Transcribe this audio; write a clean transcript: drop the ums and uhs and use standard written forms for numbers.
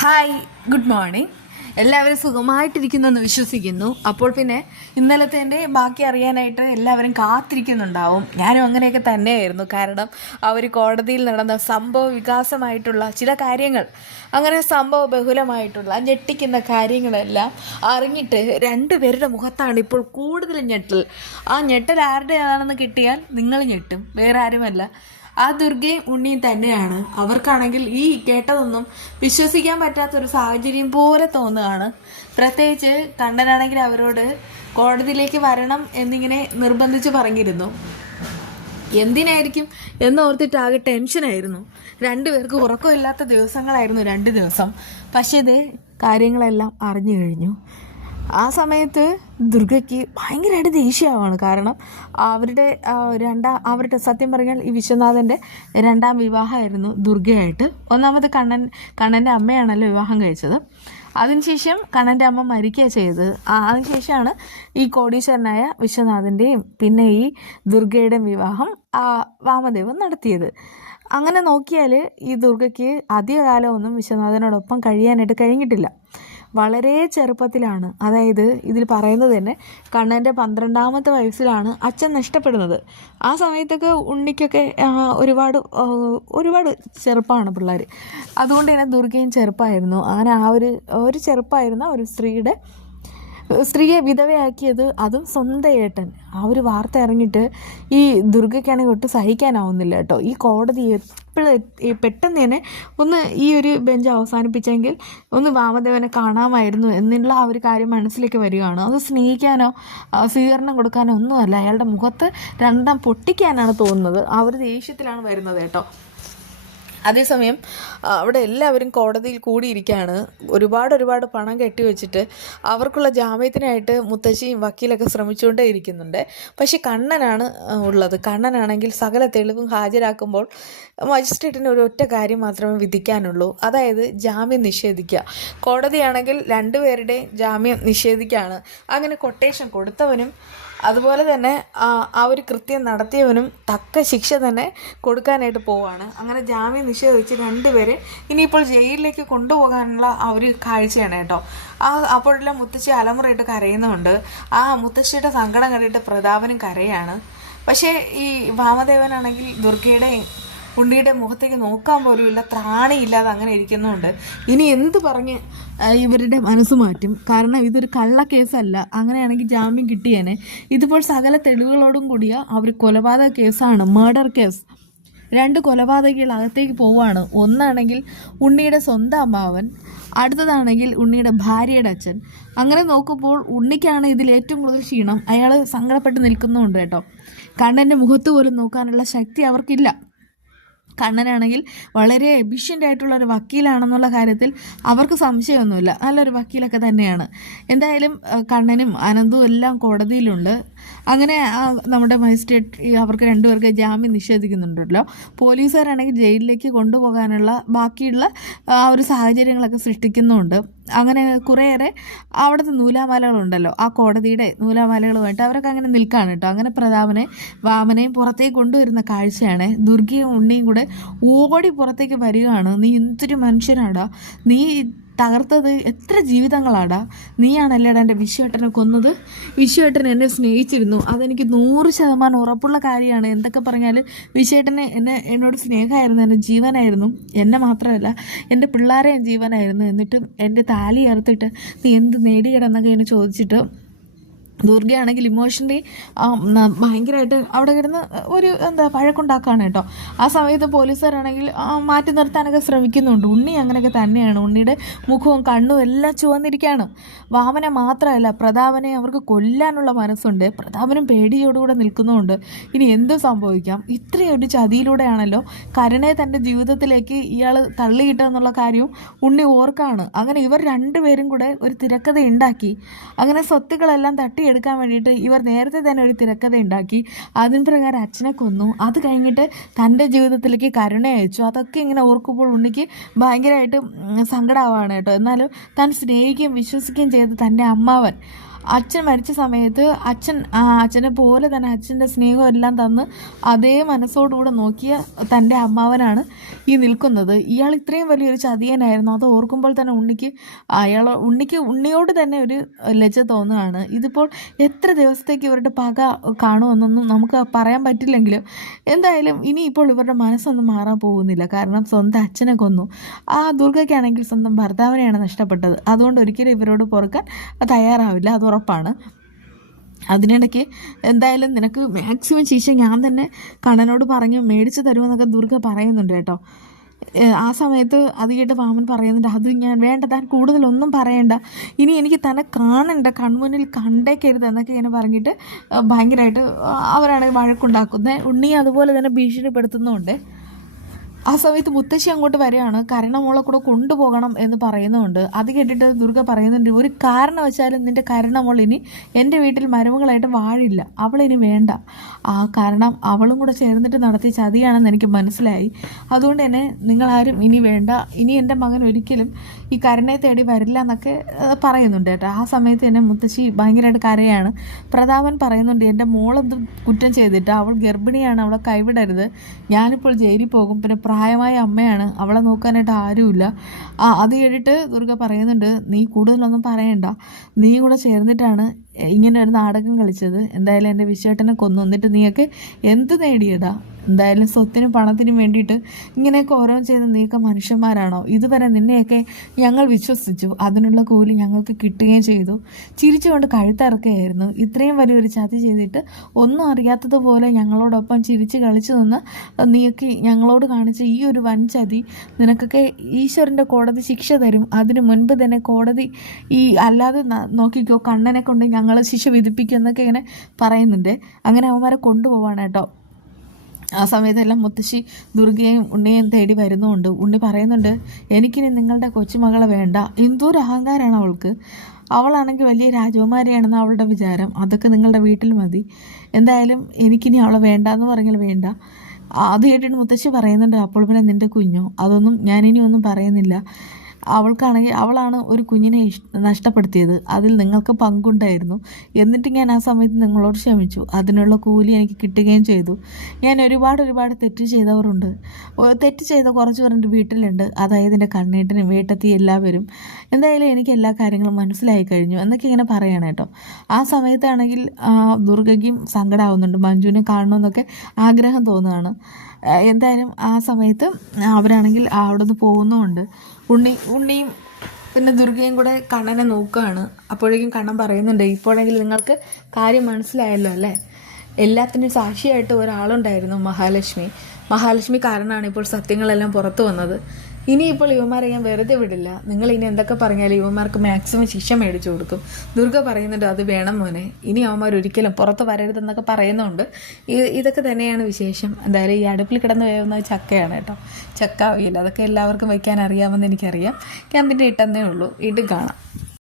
Hi, good morning. എല്ലാവരും സുഖമായിട്ടിരിക്കുന്നെന്ന് വിശ്വസിക്കുന്നു. അപ്പോൾ പിന്നെ ഇന്നലത്തെ ബാക്കി അറിയാനായിട്ട് എല്ലാവരും കാത്തിരിക്കുന്നുണ്ടാവും. ഞാനും അങ്ങനെയൊക്കെ തന്നെയായിരുന്നു. കാരണം അവർ കോടതിയിൽ നടന്ന സംഭവ വികാസമായിട്ടുള്ള ചില കാര്യങ്ങൾ, അങ്ങനെ സംഭവ ബഹുലമായിട്ടുള്ള ഞെട്ടിക്കുന്ന കാര്യങ്ങളെല്ലാം അറിഞ്ഞിട്ട് രണ്ടുപേരുടെ മുഖത്താണ് ഇപ്പോൾ കൂടുതൽ ഞെട്ടൽ. ആ ഞെട്ടൽ ആരുടെയാണെന്ന് കിട്ടിയാൽ നിങ്ങൾ ഞെട്ടും, വേറെ ആരുമല്ല, ആ ദുർഗയും ഉണ്ണിയും തന്നെയാണ്. അവർക്കാണെങ്കിൽ ഈ കേട്ടതൊന്നും വിശ്വസിക്കാൻ പറ്റാത്തൊരു സാഹചര്യം പോലെ തോന്നുകയാണ്. പ്രത്യേകിച്ച് കണ്ണനാണെങ്കിൽ അവരോട് കോടതിയിലേക്ക് വരണം എന്നിങ്ങനെ നിർബന്ധിച്ച് പറഞ്ഞിരുന്നു. എന്തിനായിരിക്കും എന്നോർത്തിട്ടാകെ ടെൻഷനായിരുന്നു. രണ്ടുപേർക്ക് ഉറക്കമില്ലാത്ത ദിവസങ്ങളായിരുന്നു 2 ദിവസം. പക്ഷേ ഇത് കാര്യങ്ങളെല്ലാം അറിഞ്ഞു കഴിഞ്ഞു. ആ സമയത്ത് ദുർഗയ്ക്ക് ഭയങ്കരമായിട്ട് ദേഷ്യമാവാണ്. കാരണം അവരുടെ സത്യം പറഞ്ഞാൽ ഈ വിശ്വനാഥൻ്റെ 2ാം വിവാഹമായിരുന്നു ദുർഗയായിട്ട്. ഒന്നാമത് കണ്ണൻ്റെ അമ്മയാണല്ലോ വിവാഹം കഴിച്ചത്. അതിനുശേഷം കണ്ണൻ്റെ അമ്മ മരിക്കുക ചെയ്തത്. അതിനുശേഷമാണ് ഈ കോടീശ്വരനായ വിശ്വനാഥൻ്റെയും പിന്നെ ഈ ദുർഗയുടെയും വിവാഹം വാമദേവൻ നടത്തിയത്. അങ്ങനെ നോക്കിയാൽ ഈ ദുർഗയ്ക്ക് അധികകാലമൊന്നും വിശ്വനാഥനോടൊപ്പം കഴിയാനായിട്ട് കഴിഞ്ഞിട്ടില്ല. വളരെ ചെറുപ്പത്തിലാണ്, അതായത് ഇതിൽ പറയുന്നത് തന്നെ കണ്ണൻ്റെ 12ാമത്തെ വയസ്സിലാണ് അച്ഛൻ നഷ്ടപ്പെടുന്നത്. ആ സമയത്തൊക്കെ ഉണ്ണിക്കൊക്കെ ഒരുപാട് ചെറുപ്പമാണ് പിള്ളേർ. അതുകൊണ്ട് തന്നെ ദുർഗയും ചെറുപ്പമായിരുന്നു. അങ്ങനെ ഒരു ചെറുപ്പമായിരുന്ന ഒരു സ്ത്രീയെ വിധവയാക്കിയത്, അതും സ്വന്തം ഏട്ടൻ. ആ ഒരു വാർത്ത ഇറങ്ങിയിട്ട് ഈ ദുർഗയ്ക്കാണെങ്കിൽ ഒട്ടും സഹിക്കാനാവുന്നില്ല കേട്ടോ. ഈ കോടതി പെട്ടെന്ന് തന്നെ ഒന്ന് ഈ ഒരു ബെഞ്ച് അവസാനിപ്പിച്ചെങ്കിൽ ഒന്ന് വാമദേവനെ കാണാമായിരുന്നു എന്നുള്ള ആ ഒരു കാര്യം മനസ്സിലേക്ക് വരികയാണ്. അത് സ്നേഹിക്കാനോ സ്വീകരണം കൊടുക്കാനോ ഒന്നുമല്ല, അയാളുടെ മുഖത്ത് 2 പൊട്ടിക്കാനാണ് തോന്നുന്നത്. ആ ഒരു ദേഷ്യത്തിലാണ് വരുന്നത് കേട്ടോ. അതേസമയം അവിടെ എല്ലാവരും കോടതിയിൽ കൂടിയിരിക്കുകയാണ്. ഒരുപാട് പണം കെട്ടിവെച്ചിട്ട് അവർക്കുള്ള ജാമ്യത്തിനായിട്ട് മുത്തശ്ശിയും വക്കീലൊക്കെ ശ്രമിച്ചുകൊണ്ടേ ഇരിക്കുന്നുണ്ട്. പക്ഷെ കണ്ണനാണ് ഉള്ളത്. കണ്ണനാണെങ്കിൽ സകല തെളിവും ഹാജരാക്കുമ്പോൾ മജിസ്ട്രേറ്റിന് ഒരൊറ്റ കാര്യം മാത്രമേ വിധിക്കാനുള്ളൂ, അതായത് ജാമ്യം നിഷേധിക്കുക. കോടതിയാണെങ്കിൽ 2 പേരുടെയും ജാമ്യം നിഷേധിക്കുകയാണ്. അങ്ങനെ കൊട്ടേഷൻ കൊടുത്തവനും അതുപോലെ തന്നെ ആ ഒരു കൃത്യം നടത്തിയവനും തക്ക ശിക്ഷ തന്നെ കൊടുക്കാനായിട്ട് പോവാണ്. അങ്ങനെ ജാമ്യം നിഷേധിച്ച് 2 പേരെ ഇനിയിപ്പോൾ ജയിലിലേക്ക് കൊണ്ടുപോകാനുള്ള ആ ഒരു കാഴ്ചയാണ് കേട്ടോ. അപ്പോഴെല്ലാം മുത്തശ്ശി അലമുറയിട്ട് കരയുന്നുണ്ട്. ആ മുത്തശ്ശിയുടെ സങ്കടം കണ്ടിട്ട് പ്രതാപനും കരയാണ്. പക്ഷേ ഈ വാമദേവനാണെങ്കിൽ ദുർഗയുടെ ഉണ്ണിയുടെ മുഖത്തേക്ക് നോക്കാൻ പോലുമില്ല, ത്രാണിയില്ലാതെ അങ്ങനെ ഇരിക്കുന്നുണ്ട്. ഇനി എന്ത് പറഞ്ഞ് ഇവരുടെ മനസ്സ് മാറ്റും? കാരണം ഇതൊരു കള്ളക്കേസല്ല. അങ്ങനെയാണെങ്കിൽ ജാമ്യം കിട്ടിയേനെ. ഇതിപ്പോൾ സകല തെളിവുകളോടും കൂടിയ അവർ കൊലപാതക കേസാണ്, മർഡർ കേസ്. 2 കൊലപാതകികൾ അകത്തേക്ക് പോവുകയാണ്. ഒന്നാണെങ്കിൽ ഉണ്ണിയുടെ സ്വന്തം അമ്മാവൻ, അടുത്തതാണെങ്കിൽ ഉണ്ണിയുടെ ഭാര്യയുടെ അച്ഛൻ. അങ്ങനെ നോക്കുമ്പോൾ ഉണ്ണിക്കാണ് ഇതിൽ ഏറ്റവും കൂടുതൽ ക്ഷീണം. അയാൾ സങ്കടപ്പെട്ട് നിൽക്കുന്നുണ്ട് കേട്ടോ. കണ്ണൻ്റെ മുഖത്ത് പോലും നോക്കാനുള്ള ശക്തി അവർക്കില്ല. കണ്ണനാണെങ്കിൽ വളരെ എഫിഷ്യൻ്റ് ആയിട്ടുള്ള ഒരു വക്കീലാണെന്നുള്ള കാര്യത്തിൽ അവർക്ക് സംശയമൊന്നുമില്ല. നല്ലൊരു വക്കീലൊക്കെ തന്നെയാണ്. എന്തായാലും കണ്ണനും അനന്തും എല്ലാം കോടതിയിലുണ്ട്. അങ്ങനെ നമ്മുടെ മജിസ്ട്രേറ്റ് അവർക്ക് 2 പേർക്ക് ജാമ്യം നിഷേധിക്കുന്നുണ്ടല്ലോ. പോലീസുകാരാണെങ്കിൽ ജയിലിലേക്ക് കൊണ്ടുപോകാനുള്ള ബാക്കിയുള്ള ഒരു സാഹചര്യങ്ങളൊക്കെ സൃഷ്ടിക്കുന്നുണ്ട്. അങ്ങനെ കുറേയേറെ അവിടുത്തെ നൂലാമാലകളുണ്ടല്ലോ, ആ കോടതിയുടെ നൂലാമാലകളുമായിട്ട് അവരൊക്കെ അങ്ങനെ നിൽക്കുകയാണ് കേട്ടോ. അങ്ങനെ വാമനെയും പുറത്തേക്ക് കൊണ്ടുവരുന്ന കാഴ്ചയാണ്. ദുർഗയും ഉണ്ണിയും കൂടെ ഓടി പുറത്തേക്ക് വരികയാണ്. നീ എന്തൊരു മനുഷ്യനാടാ, നീ തകർത്തത് എത്ര ജീവിതങ്ങളാടാ, നീയാണല്ലേടാ എൻ്റെ വിശ്വേട്ടനെ കൊന്നത്. വിശ്വേട്ടൻ എന്നെ സ്നേഹിച്ചിരുന്നു, അതെനിക്ക് 100% ഉറപ്പുള്ള കാര്യമാണ്. എന്തൊക്കെ പറഞ്ഞാൽ വിശ്വേട്ടനെ എന്നോട് സ്നേഹമായിരുന്നു, എൻ്റെ ജീവനായിരുന്നു. എന്നെ മാത്രമല്ല എൻ്റെ പിള്ളേരെയും ജീവനായിരുന്നു. എന്നിട്ടും എൻ്റെ താലി അറുത്തിട്ട് നീ എന്ത് നേടിയിടന്നൊക്കെ എന്നെ ചോദിച്ചിട്ട് ദുർഗയാണെങ്കിൽ ഇമോഷണലി ഭയങ്കരമായിട്ട് അവിടെ കിടന്ന് ഒരു വഴക്കുണ്ടാക്കുകയാണ് കേട്ടോ. ആ സമയത്ത് പോലീസുകാരാണെങ്കിൽ മാറ്റി നിർത്താനൊക്കെ ശ്രമിക്കുന്നുണ്ട്. ഉണ്ണി അങ്ങനെയൊക്കെ തന്നെയാണ്. ഉണ്ണിയുടെ മുഖവും കണ്ണും എല്ലാം ചുവന്നിരിക്കുകയാണ്. വാമനെ മാത്രമല്ല, പ്രതാപനെ അവർക്ക് കൊല്ലാനുള്ള മനസ്സുണ്ട്. പ്രതാപനും പേടിയോടുകൂടെ നിൽക്കുന്നുമുണ്ട്. ഇനി എന്ത് സംഭവിക്കാം? ഇത്രയൊരു ചതിയിലൂടെയാണല്ലോ കരുണയെ തൻ്റെ ജീവിതത്തിലേക്ക് ഇയാൾ തള്ളിയിട്ടെന്നുള്ള കാര്യവും ഉണ്ണി ഓർക്കാണ്. അങ്ങനെ ഇവർ 2 പേരും കൂടെ ഒരു തിരക്കഥ ഉണ്ടാക്കി. അങ്ങനെ സ്വത്തുക്കളെല്ലാം എടുക്കാൻ വേണ്ടിയിട്ട് ഇവർ നേരത്തെ തന്നെ ഒരു തിരക്കഥ ഉണ്ടാക്കി. അതിന് പ്രകാരം അച്ഛനെ കൊന്നു. അത് കഴിഞ്ഞിട്ട് തൻ്റെ ജീവിതത്തിലേക്ക് കരുണ അയച്ചു. അതൊക്കെ ഇങ്ങനെ ഓർക്കുമ്പോൾ ഉണ്ണിക്ക് ഭയങ്കരമായിട്ട് സങ്കടമാവാണ് കേട്ടോ. എന്നാലും താൻ സ്നേഹിക്കുകയും വിശ്വസിക്കുകയും ചെയ്ത് തൻ്റെ അമ്മാവൻ അച്ഛൻ മരിച്ച സമയത്ത് അച്ഛനെ പോലെ തന്നെ അച്ഛൻ്റെ സ്നേഹം എല്ലാം തന്ന് അതേ മനസ്സോടുകൂടെ നോക്കിയ തൻ്റെ അമ്മാവനാണ് ഈ നിൽക്കുന്നത്. ഇയാൾ ഇത്രയും വലിയൊരു ചതിയനായിരുന്നു. അത് ഓർക്കുമ്പോൾ തന്നെ ഉണ്ണിയോട് തന്നെ ഒരു ലജ്ജ തോന്നുകയാണ്. ഇതിപ്പോൾ എത്ര ദിവസത്തേക്ക് ഇവരുടെ പക കാണുമെന്നൊന്നും നമുക്ക് പറയാൻ പറ്റില്ലെങ്കിലും എന്തായാലും ഇനിയിപ്പോൾ ഇവരുടെ മനസ്സൊന്നും മാറാൻ പോകുന്നില്ല. കാരണം സ്വന്തം അച്ഛനെ കൊന്നു. ആ ദുർഗയ്ക്കാണെങ്കിൽ സ്വന്തം ഭർത്താവിനെയാണ് നഷ്ടപ്പെട്ടത്. അതുകൊണ്ട് ഒരിക്കലും ഇവരോട് പൊറുക്കാൻ തയ്യാറാവില്ല, അത് ഉറപ്പാണ്. അതിനിടയ്ക്ക് എന്തായാലും നിനക്ക് മാക്സിമം ശിക്ഷ ഞാൻ തന്നെ കണ്ണനോട് പറഞ്ഞു മേടിച്ച് തരുമെന്നൊക്കെ ദുർഗ പറയുന്നുണ്ട് കേട്ടോ. ആ സമയത്ത് അത് കേട്ട് വാമൻ പറയുന്നുണ്ട്, അത് ഞാൻ വേണ്ട, താൻ കൂടുതലൊന്നും പറയണ്ട, ഇനി എനിക്ക് തന്നെ കാണണ്ട, കൺമുന്നിൽ കണ്ടേക്കരുത് എന്നൊക്കെ ഇങ്ങനെ പറഞ്ഞിട്ട് ഭയങ്കരമായിട്ട് അവരാണെങ്കിൽ വഴക്കുണ്ടാക്കുന്നത്. ഉണ്ണി അതുപോലെ തന്നെ ഭീഷണിപ്പെടുത്തുന്നുണ്ട്. ആ സമയത്ത് മുത്തശ്ശി അങ്ങോട്ട് വരികയാണ്, കരുണമോളെ കൂടെ കൊണ്ടുപോകണം എന്ന് പറയുന്നുണ്ട്. അത് കേട്ടിട്ട് ദുർഗ പറയുന്നുണ്ട്, ഒരു കാരണവശാലും നിൻ്റെ കരുണമോൾ ഇനി എൻ്റെ വീട്ടിൽ മരുമകളായിട്ട് വാഴില്ല, അവളിനി വേണ്ട. കാരണം അവളും കൂടെ ചേർന്നിട്ട് നടത്തിയ ചതിയാണെന്ന് എനിക്ക് മനസ്സിലായി. അതുകൊണ്ട് തന്നെ നിങ്ങളാരും ഇനി വേണ്ട, ഇനി എൻ്റെ മകൻ ഒരിക്കലും ഈ കരുണയെ തേടി വരില്ല എന്നൊക്കെ പറയുന്നുണ്ട് കേട്ടോ. ആ സമയത്ത് തന്നെ മുത്തശ്ശി ഭയങ്കരമായിട്ട് കരയാണ്. പ്രതാപൻ പറയുന്നുണ്ട്, എൻ്റെ മോളെന്ത് കുറ്റം ചെയ്തിട്ട്, അവൾ ഗർഭിണിയാണ്, അവളെ കൈവിടരുത്, ഞാനിപ്പോൾ ജയിലിൽ പോകും, പിന്നെ പ്രായമായ അമ്മയാണ്, അവളെ നോക്കാനായിട്ട് ആരുമില്ല. അത് കേട്ടിട്ട് ദുർഗ പറയുന്നുണ്ട്, നീ കൂടുതലൊന്നും പറയണ്ട, നീ കൂടെ ചേർന്നിട്ടാണ് ഇങ്ങനെ ഒരു നാടകം കളിച്ചത്. എന്തായാലും എൻ്റെ വിശ്വേട്ടനെ കൊന്നു, എന്നിട്ട് നീയൊക്കെ എന്ത് നേടിയടാ? എന്തായാലും സ്വത്തിനും പണത്തിനും വേണ്ടിയിട്ട് ഇങ്ങനെയൊക്കെ ഓരോന്ന് ചെയ്ത് നീയൊക്കെ മനുഷ്യന്മാരാണോ? ഇതുവരെ നിന്നെയൊക്കെ ഞങ്ങൾ വിശ്വസിച്ചു, അതിനുള്ള കൂലി ഞങ്ങൾക്ക് കിട്ടുകയും ചെയ്തു. ചിരിച്ചുകൊണ്ട് കഴുത്തിറക്കുകയായിരുന്നു. ഇത്രയും വലിയൊരു ചതി ചെയ്തിട്ട് ഒന്നും അറിയാത്തതുപോലെ ഞങ്ങളോടൊപ്പം ചിരിച്ച് കളിച്ചു നിന്ന് നീയൊക്കെ ഞങ്ങളോട് കാണിച്ച ഈ ഒരു വൻ ചതി നിനക്കൊക്കെ ഈശ്വരൻ്റെ കോടതി ശിക്ഷ തരും. അതിന് മുൻപ് തന്നെ കോടതി അല്ലാതെ നോക്കിക്കോ, കണ്ണനെ കൊണ്ട് ഞങ്ങൾ ശിക്ഷ വിധിപ്പിക്കും എന്നൊക്കെ ഇങ്ങനെ പറയുന്നുണ്ട്. അങ്ങനെ അവന്മാരെ കൊണ്ടുപോവാണ് കേട്ടോ. ആ സമയത്തെല്ലാം മുത്തശ്ശി ദുർഗയും ഉണ്ണിയും തേടി വരുന്നുമുണ്ട്. ഉണ്ണി പറയുന്നുണ്ട്, എനിക്കിനി നിങ്ങളുടെ കൊച്ചുമകളെ വേണ്ട, എന്തോരു അഹങ്കാരമാണ് അവൾക്ക്, അവളാണെങ്കിൽ വലിയ രാജകുമാരിയാണെന്ന് അവളുടെ വിചാരം, അതൊക്കെ നിങ്ങളുടെ വീട്ടിൽ മതി, എന്തായാലും എനിക്കിനി അവളെ വേണ്ട എന്ന് പറഞ്ഞാൽ വേണ്ട. അത് കേട്ടിട്ട് മുത്തശ്ശി പറയുന്നുണ്ട്, അപ്പോൾ പിന്നെ നിൻ്റെ കുഞ്ഞോ? അതൊന്നും ഞാനിനി ഒന്നും പറയുന്നില്ല, അവളാണ് ഒരു കുഞ്ഞിനെ നഷ്ടപ്പെടുത്തിയത്, അതിൽ നിങ്ങൾക്ക് പങ്കുണ്ടായിരുന്നു, എന്നിട്ട് ഞാൻ ആ സമയത്ത് നിങ്ങളോട് ക്ഷമിച്ചു, അതിനുള്ള കൂലി എനിക്ക് കിട്ടുകയും ചെയ്തു. ഞാൻ ഒരുപാട് തെറ്റ് ചെയ്തവരുണ്ട്, തെറ്റ് ചെയ്ത കുറച്ച് പേരുടെ വീട്ടിലുണ്ട്, അതായത് എൻ്റെ കണ്ണേട്ടനും വീട്ടെത്തി എല്ലാവരും. എന്തായാലും എനിക്ക് എല്ലാ കാര്യങ്ങളും മനസ്സിലായി കഴിഞ്ഞു എന്നൊക്കെ ഇങ്ങനെ പറയണം കേട്ടോ. ആ സമയത്താണെങ്കിൽ ദുർഗയ്ക്കും സങ്കടമാവുന്നുണ്ട്, മഞ്ജുവിനെ കാണണമെന്നൊക്കെ ആഗ്രഹം തോന്നുകയാണ്. എന്തായാലും ആ സമയത്ത് അവരാണെങ്കിൽ അവിടെ നിന്ന് പോകുന്നുമുണ്ട്. ഉണ്ണിയും പിന്നെ ദുർഗയും കൂടെ കണ്ണനെ നോക്കുകയാണ്. അപ്പോഴേക്കും കണ്ണൻ പറയുന്നുണ്ട്, ഇപ്പോഴെങ്കിലും നിങ്ങൾക്ക് കാര്യം മനസ്സിലായല്ലോ അല്ലേ? എല്ലാത്തിനും സാക്ഷിയായിട്ട് ഒരാളുണ്ടായിരുന്നു, മഹാലക്ഷ്മി കാരണമാണ് ഇപ്പോൾ സത്യങ്ങളെല്ലാം പുറത്തു വന്നത്. ഇനിയിപ്പോൾ യുവമാരെ ഞാൻ വെറുതെ വിടില്ല, നിങ്ങൾ ഇനി എന്തൊക്കെ പറഞ്ഞാലും യുവമാർക്ക് മാക്സിമം ശിക്ഷ മേടിച്ചു കൊടുക്കും. ദുർഗ പറയുന്നുണ്ട്, അത് വേണം മോനെ, ഇനി അവന്മാർ ഒരിക്കലും പുറത്ത് വരരുതെന്നൊക്കെ പറയുന്നുണ്ട്. ഇതൊക്കെ തന്നെയാണ് വിശേഷം. എന്തായാലും ഈ അടുപ്പിൽ കിടന്ന് വേവുന്ന ചക്കയാണ് കേട്ടോ, ചക്ക അവിയൽ, അതൊക്കെ എല്ലാവർക്കും വയ്ക്കാൻ അറിയാമെന്ന് എനിക്കറിയാം. ഞാൻ പിന്നെ ഇട്ടെന്നേ ഉള്ളൂ. വീണ്ടും കാണാം.